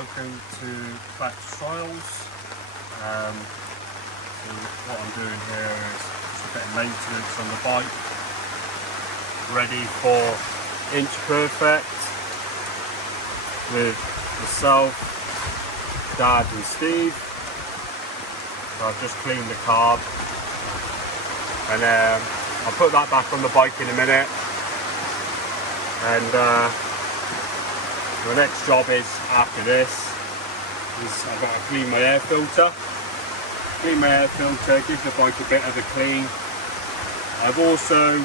welcome to Clacks Trials. So what I'm doing here is just a bit of maintenance on the bike, ready for inch perfect with myself, Dad and Steve. So I've just cleaned the carb and I'll put that back on the bike in a minute. And the next job is, after this, I've got to clean my air filter. Clean my air filter, give the bike a bit of a clean. I've also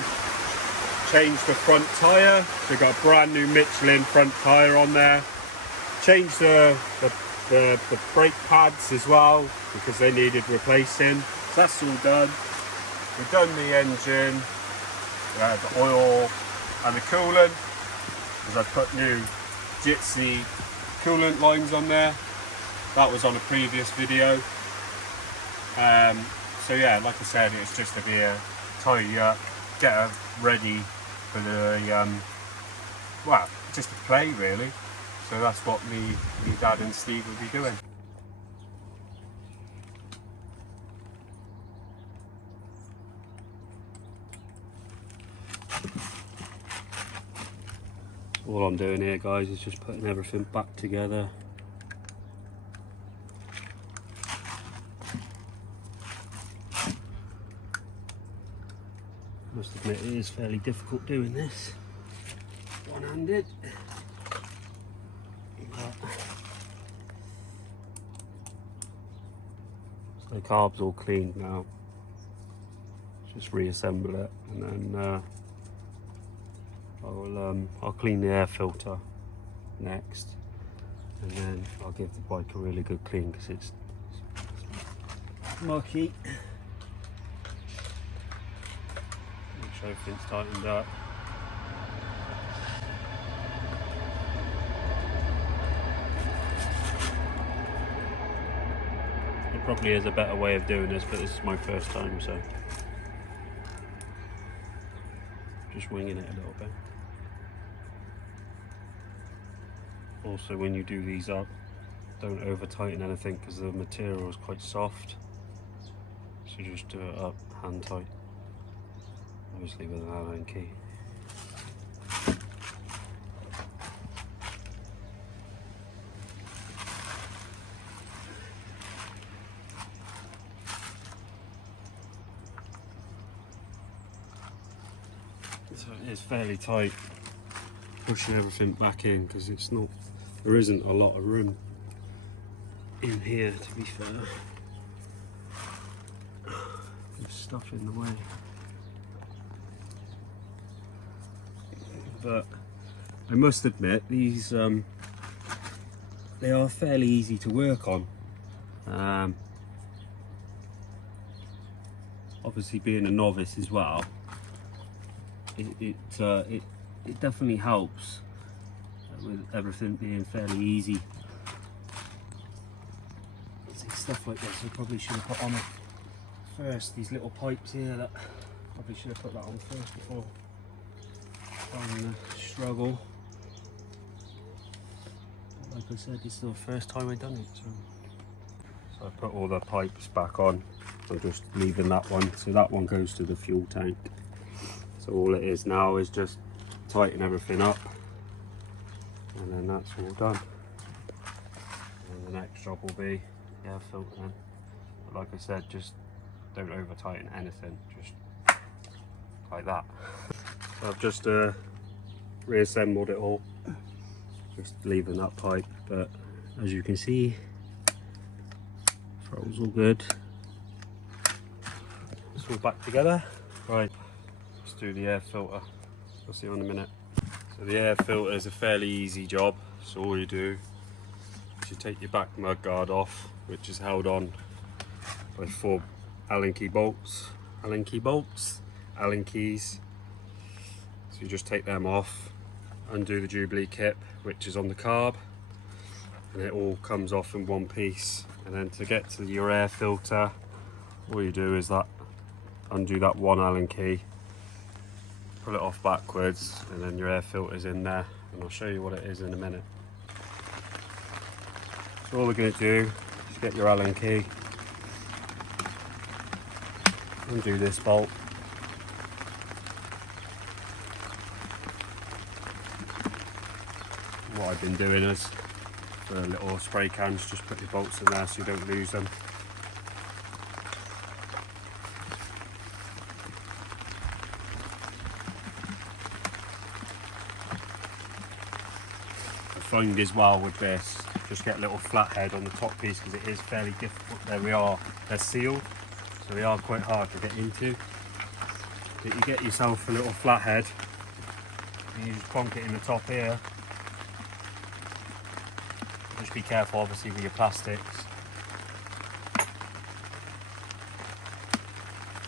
changed the front tyre, so I've got a brand new Michelin front tyre on there. Changed the brake pads as well, because they needed replacing. So that's all done. We've done the engine, the oil and the coolant, because I've put new jiglr coolant lines on there. That was on a previous video. So yeah, like I said, it's just to be a tidy up, get her ready for the well, just to play really. So that's what me, Dad and Steve will be doing. All I'm doing here, guys, is just putting everything back together. I must admit it is fairly difficult doing this one-handed. So the carb's all cleaned now. Just reassemble it, and then I'll clean the air filter next, and then I'll give the bike a really good clean because it's mucky. Make sure everything's tightened up. There probably is a better way of doing this, but this is my first time, so just winging it a little bit. Also, when you do these up, don't over tighten anything because the material is quite soft, so just do it up hand tight, obviously with an Allen key. So it is fairly tight, pushing everything back in because it's not, there isn't a lot of room in here, to be fair. There's stuff in the way. But I must admit, these they are fairly easy to work on. Obviously, being a novice as well, it definitely helps with everything being fairly easy. See, stuff like this I probably should have put on first, these little pipes here, that probably should have put that on first before trying to struggle. But like I said, this is the first time I've done it, so I put all the pipes back on. I'm just leaving that one, so that one goes to the fuel tank. So all it is now is just tighten everything up, and then that's all done. And the next job will be air filtering. But like I said, just don't over tighten anything, just like that. So I've just reassembled it all, just leaving that pipe, but as you can see, throttle's all good. It's all back together. Right, let's do the air filter. I'll see you in a minute. So the air filter is a fairly easy job. So all you do is you take your back mud guard off, which is held on by 4 Allen keys. So you just take them off, undo the Jubilee kit, which is on the carb, and it all comes off in one piece. And then to get to your air filter, all you do is undo that 1 Allen key, pull it off backwards, and then your air filter's in there, and I'll show you what it is in a minute. So all we're going to do is get your Allen key, undo this bolt, what I've been doing is for little spray cans, just put your bolts in there so you don't lose them. I find as well with this, just get a little flathead on the top piece because it is fairly difficult. There we are, they're sealed, so they are quite hard to get into. But you get yourself a little flathead and you just plonk it in the top here. Just be careful obviously with your plastics.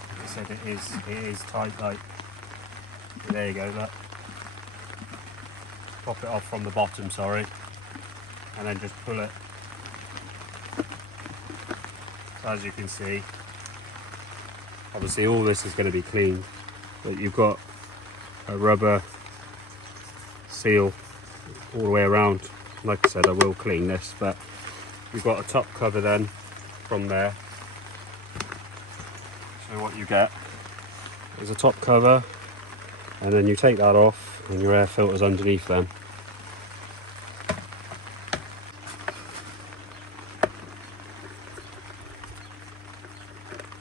Like I said, it is tight, like, there you go, look. Pop it off from the bottom, sorry, and then just pull it. So as you can see, obviously all this is going to be cleaned, but you've got a rubber seal all the way around. Like I said, I will clean this, but you've got a top cover then from there. So what you get is a top cover, and then you take that off and your air filter's underneath them.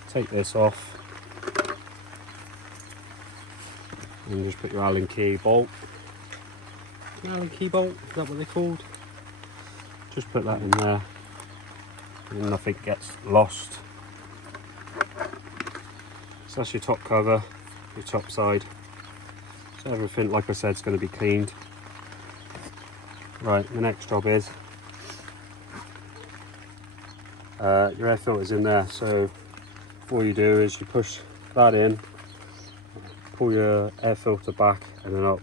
Take this off and just put your Allen key bolt. Allen key bolt, is that what they're called? Just put that in there and nothing gets lost. So that's your top cover, your top side. So everything, like I said, is going to be cleaned. Right, the next job is your air filter's in there. So all you do is you push that in, pull your air filter back and then up.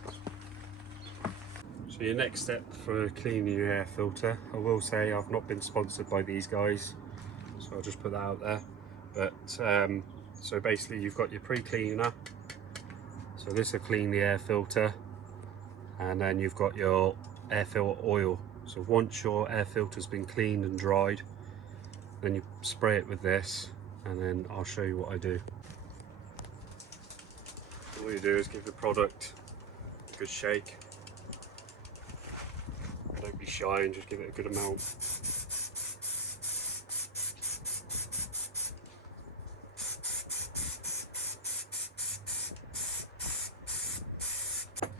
So your next step for cleaning your air filter, I will say I've not been sponsored by these guys, so I'll just put that out there. But so basically you've got your pre-cleaner, so this will clean the air filter, and then you've got your air filter oil. So once your air filter's been cleaned and dried, then you spray it with this, and then I'll show you what I do. All you do is give the product a good shake. Don't be shy and just give it a good amount.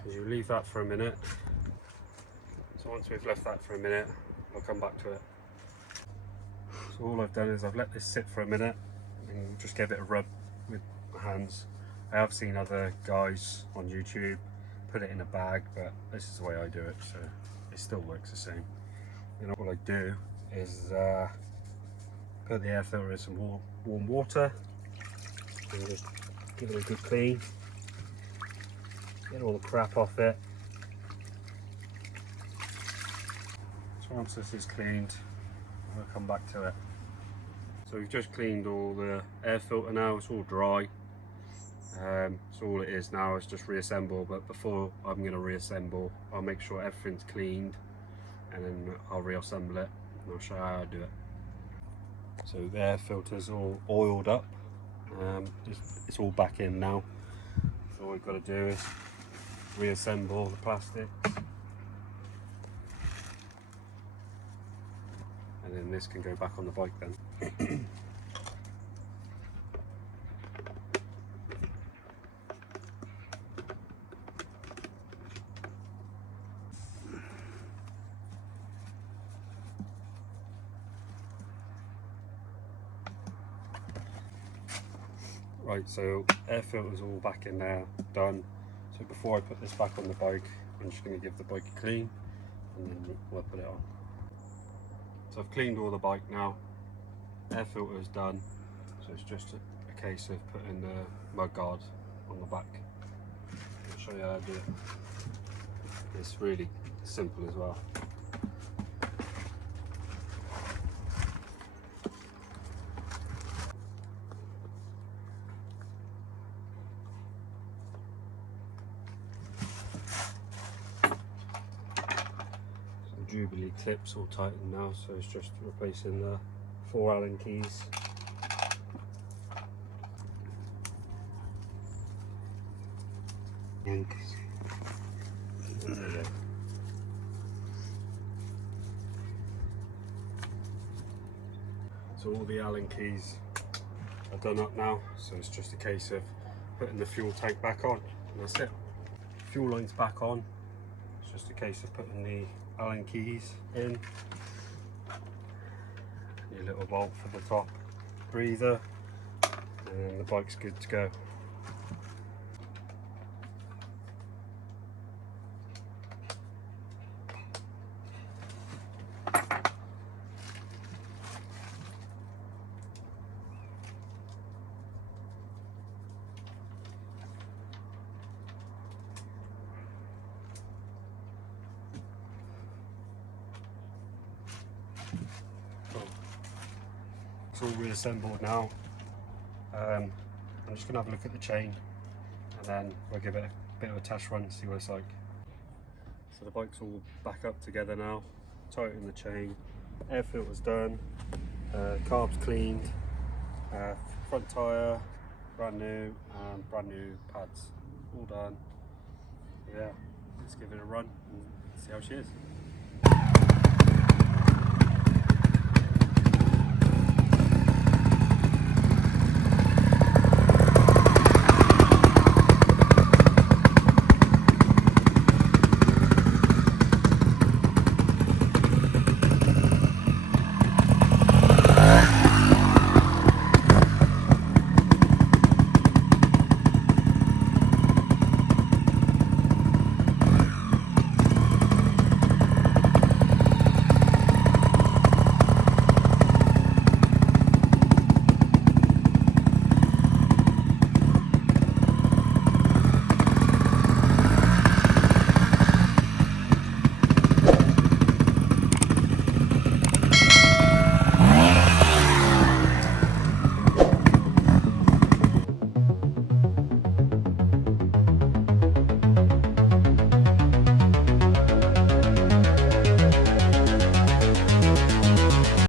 You leave that for a minute. So once we've left that for a minute, I'll come back to it. So all I've done is I've let this sit for a minute and just give it a rub with my hands. I have seen other guys on YouTube put it in a bag, but this is the way I do it, so it still works the same. And all I do is put the air filter in some warm water and just give it a good clean. Get all the crap off it. So once this is cleaned, we'll come back to it. So we've just cleaned all the air filter now, it's all dry. So all it is now is just reassemble, but before I'm going to reassemble, I'll make sure everything's cleaned and then I'll reassemble it and I'll show you how I do it. So the air filter's all oiled up, it's all back in now. So all we've got to do is reassemble the plastics, and then this can go back on the bike then. Right, so air filter's all back in there, done. So before I put this back on the bike, I'm just going to give the bike a clean and then we'll put it on. So I've cleaned all the bike now, air filter is done, so it's just a case of putting the mud guard on the back. I'll show you how to do it. It's really simple as well. Jubilee clips all tightened now, so it's just replacing the 4 Allen keys. There we go. So all the Allen keys are done up now, so it's just a case of putting the fuel tank back on, and that's it. Fuel line's back on. It's just a case of putting the Allen keys in. Your little bolt for the top breather, and the bike's good to go. It's all reassembled now. I'm just going to have a look at the chain, and then we'll give it a bit of a test run, see what it's like. So the bike's all back up together now, tighten the chain, air filter's done, carbs cleaned, front tyre brand new, and brand new pads all done. Yeah, let's give it a run and see how she is.